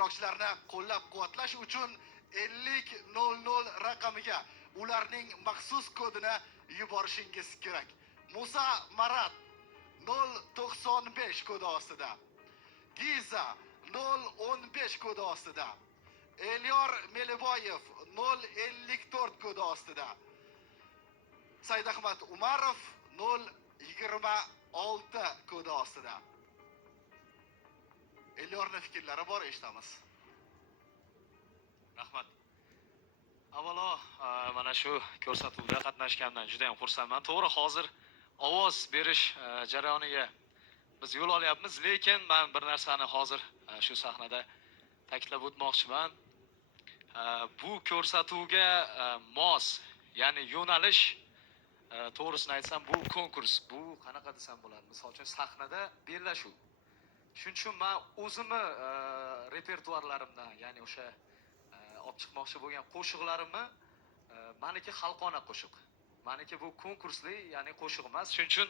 ishtirokchilarni qo'llab-quvvatlash uchun 5000 raqamiga ularning maxsus kodini yuborishingiz kerak. Musa Marat 095 kodi ostida. Giza 015 kodi ostida. Elyor Meliboyev 054 kodi ostida. Saidahmad Umarov 026 kodi ostida. Elyorning fikrlari bor, eshitamiz. Rahmat. Avvalo, mana shu ko'rsatuvda qatnashganimdan juda ham xursandman. To'g'ri, hozir ovoz berish jarayoniga biz yo'l olyapmiz, lekin men bir narsani hozir shu sahnada ta'kidlab o'tmoqchiman. Bu ko'rsatuvga mos, ya'ni yo'nalish, to'g'risini aytsam, bu konkurs, bu qanaqa desam bo'ladi? Misol uchun sahnada bellashuv. Shuning uchun men o'zimni repertuarlarimdan, ya'ni o'sha olib chiqmoqchi bo'lgan qo'shiqlarimni meniki xalqona qo'shiq. Meniki bu konkursli, ya'ni qo'shiq emas. Shuning uchun